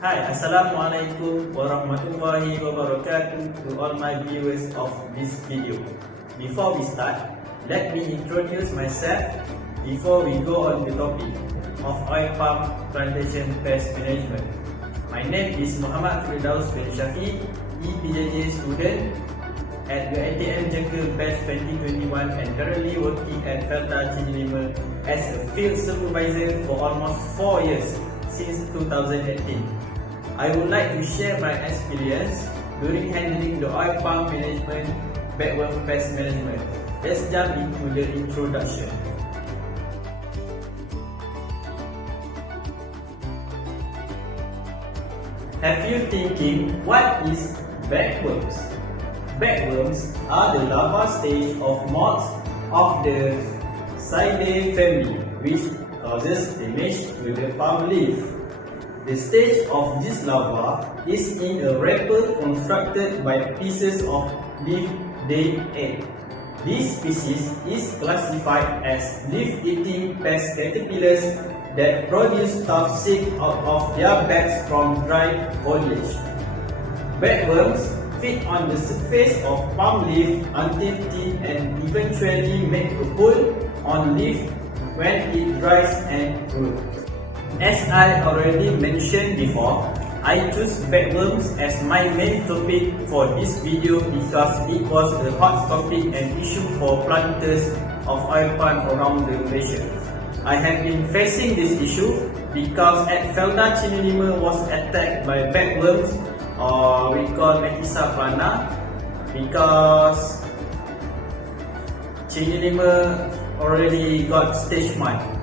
Hi, Assalamualaikum warahmatullahi wabarakatuh to all my viewers of this video. Before we start, let me introduce myself before we go on the topic of oil palm plantation pest management. My name is Muhammad Firdaus bin Shafi, EPJJ student at the ATM Jungle Batch 2021 and currently working at Felda Chinilima as a field supervisor for almost 4 years since 2018. I would like to share my experience during handling the oil palm management, bedworm pest management. Let's jump into the introduction. Have you thinking what is bedworms? Bedworms are the larva stage of moths of the Psyllidae family, which causes damage to the palm leaf. The stage of this larva is in a wrapper constructed by pieces of leaf-day egg. This species is classified as leaf-eating pest caterpillars that produce toxic out of their bags from dry foliage. Bedworms feed on the surface of palm leaf until thin and eventually make a hole on leaf when it dries and roots. As I already mentioned before, I choose bedworms as my main topic for this video because it was a hot topic and issue for planters of oil palm around the Malaysia. I have been facing this issue because at Felda Chinilima was attacked by bedworms, or we call Metisa plana, because Chinilima already got stage 1.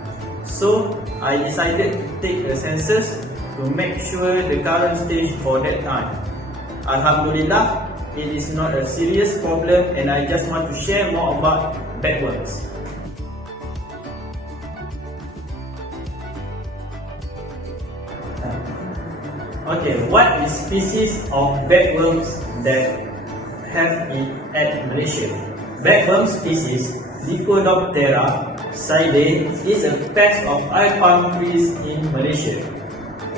So I decided to take a census to make sure the current stage for that time. Alhamdulillah, it is not a serious problem and I just want to share more about bedworms. Okay, what is species of bedworms that have it at Malaysia? Bedworm species Lepidoptera Psyllidae is a pest of oil palm trees in Malaysia.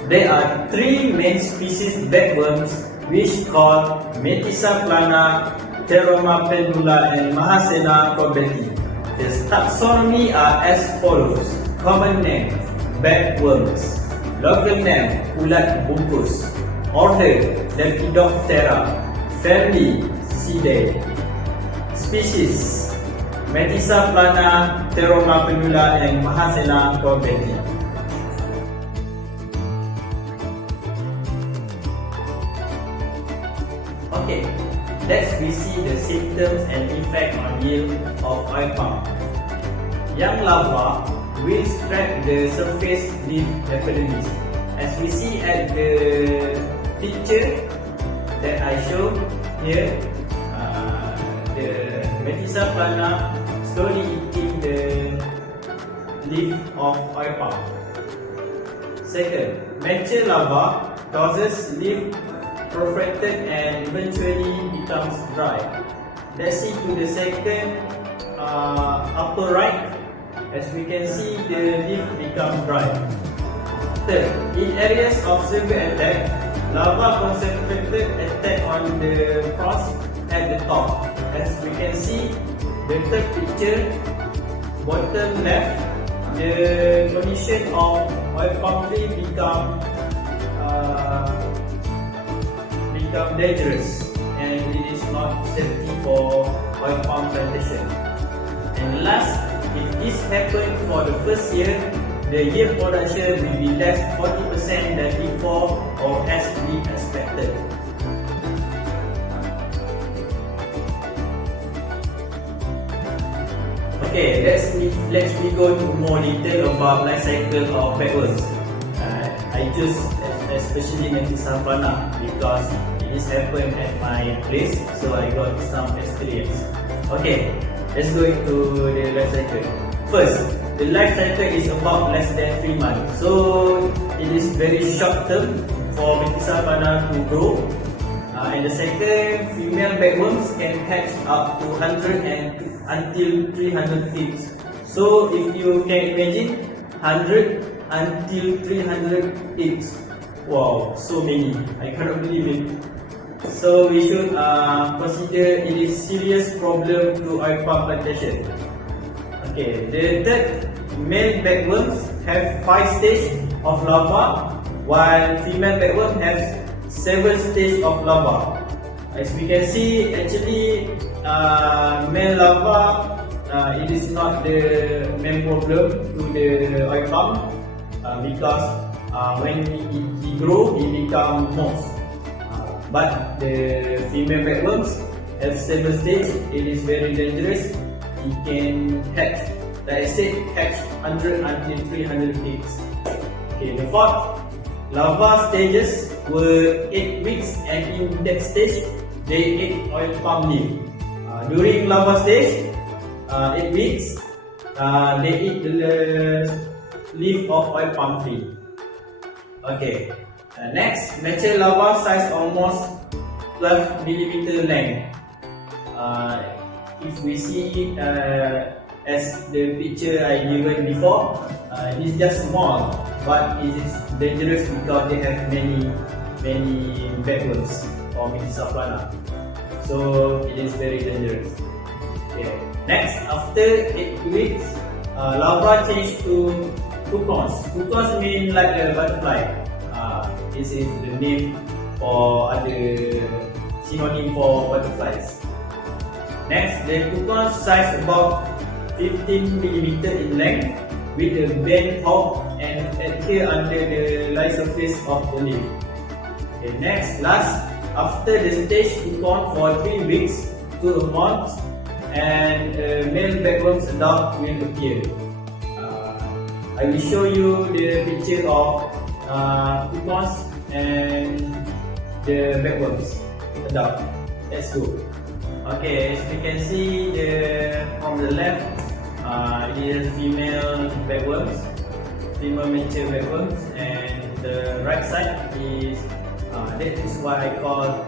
There are 3 main species bedworms which called Metisa plana, Pteroma pendula and Mahasela corbeti. The taxonomy are as follows: common name, bedworms; local name, ulat bungkus; order, Lepidoptera; family, Psyllidae; species, Metisa plana, Pteroma pendula and Mahasela corbeti. Okay, let's see the symptoms and effect on yield of oil palm. Young larva will strap the surface leaf epidermis. As we see at the picture that I show here, the Metisa plana slowly eating the leaf of oil palm. Second, mature larva causes leaf proliferated and eventually becomes dry. Let's see to the second upper right. As we can see, the leaf becomes dry. Third, in areas of severe attack, larva concentrated attack on the frost at the top. As we can see, the third picture, bottom left, the condition of oil palm tree become dangerous and it is not safety for oil palm plantation. And last, if this happens for the first year, the yield production will be less 40% than before or as we expected. Okay, let's go to more detail about life cycle of bedworms. I choose especially Metisa plana because it is happened at my place, so I got some experience. Okay, let's go into the life cycle. First, the life cycle is about less than 3 months, so it is very short term for Metisa plana to grow. And the second, female bedworms can hatch up to 100 until 300 feet. So if you can imagine, 100 until 300 eggs Wow, so many. I cannot believe it. So we should consider it is serious problem to oil palm plantation. Okay, the third, male bagworms have 5 stages of larva, while female bagworm has 7 stages of larva. As we can see, actually, male larva it is not the main problem to the oil palm because when he grow, he become moss. But the female bagworms have 7 stages. It is very dangerous. It can hatch, like I said, hatch 100 until 300 eggs. Okay, the fourth, larva stages were 8 weeks, and in that stage, they ate oil palm leaf. During larva stage, 8 weeks, they eat the leaf of oil palm tree. Okay. Next, mature larva size almost 12 mm length. If we see as the picture I given before, it is just small, but it is dangerous because they have many bagworms or Metisapana. So it is very dangerous. Okay. Next, after 8 weeks, larva change to cocoons. Cocoons mean like a butterfly. This is the name for other synonym for butterflies. Next, the cocoon size about 15 mm in length with a bent top and adhere under the light surface of the leaf. Okay, next, last, after the stage cocoon for 3 weeks to a month, and male bagworms adult will appear. I will show you the picture of cocoons and the bagworms adult. Let's go. Okay, as we can see, from the left, it is female bagworms, female mature bagworms, and the right side is that is what I call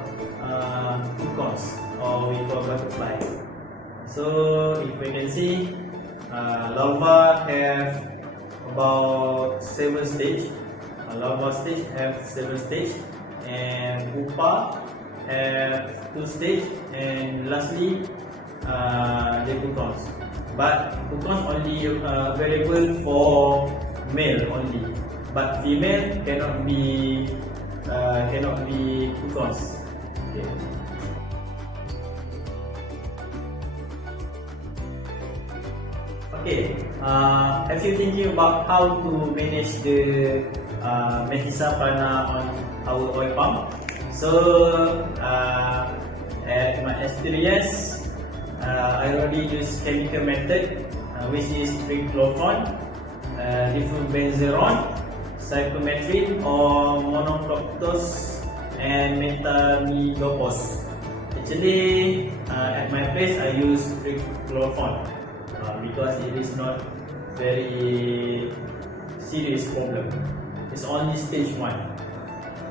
cocoons, or we call butterflies. So if we can see, larva have about 7 stages. Larva stage have 7 stages, and pupa have 2 stages, and lastly the cocoons. But cocoons only available for male only, but female cannot be cocoons. Okay. Okay, have you thinking about how to manage the Metisapana on our oil palm? So, at my experience, I already use chemical method, which is triclosan, diflubenzeron, cypermethrin, or monocroptos, and metamidopos. Actually, at my place, I use triclosan because it is not very serious problem. It's only stage 1.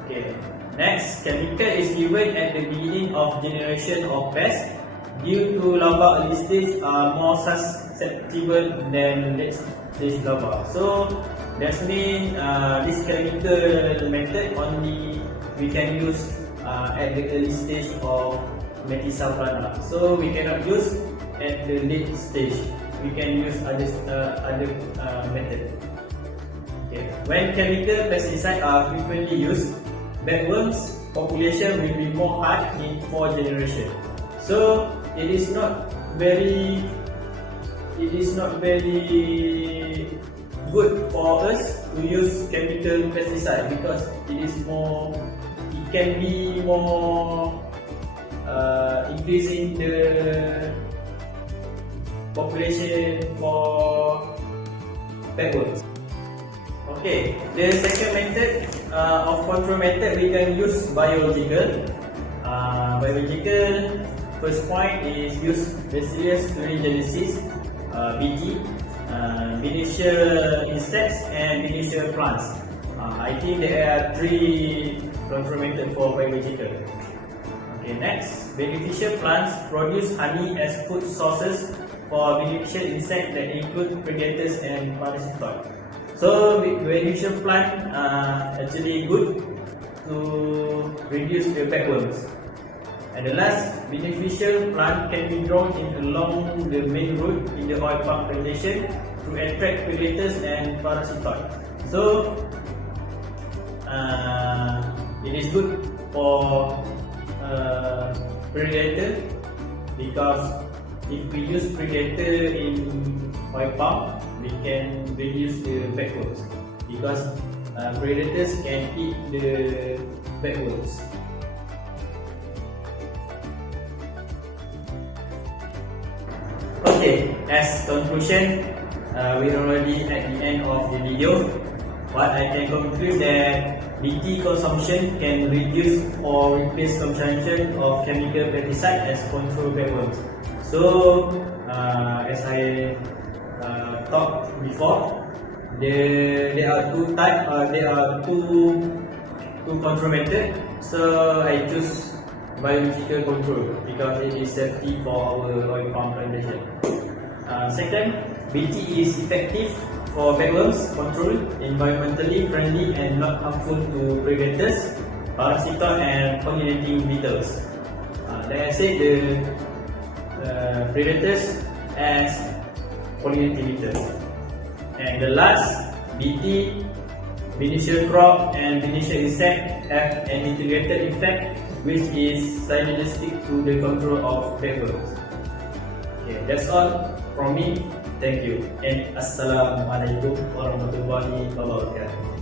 Okay. Next, chemical is given at the beginning of generation of pest due to larva early stage are more susceptible than late stage larva. So that means this chemical method only we can use at the early stage of Metisapana. So we cannot use at the late stage. We can use other method. Okay. When chemical pesticides are frequently used, bagworms population will be more high in 4 generations. So it is not very good for us to use chemical pesticide because it can be more increasing the population for bagworms. Okay, the second method of control method we can use biological. First point is use Bacillus thuringiensis, BT, beneficial insects and beneficial plants. I think there are 3 control methods for biological. Okay, next, beneficial plants produce honey as food sources for beneficial insects that include predators and parasitoids. So beneficial plant actually good to reduce the bagworms. And the last beneficial plant can be grown along the main road in the oil palm plantation to attract predators and parasitoids. So it is good for predator, because if we use predator in oil palm, we can reduce the bagworms, because predators can eat the bagworms. Okay, as conclusion, we're already at the end of the video. But I can conclude that BT consumption can reduce or replace consumption of chemical pesticide as control bagworms. So, as I talked before, there are two control methods. So I choose biological control because it is safety for our oil palm plantation. Second, BT is effective for bagworms control, environmentally friendly and not harmful to predators, parasitoids and pollinating beetles. Like I said, the predators as pollinating beetles. And the last, BT, beneficial crop and beneficial insect have an integrated effect which is synergistic to the control of bagworms. Okay, that's all from me. Thank you and Assalamualaikum warahmatullahi wabarakatuh.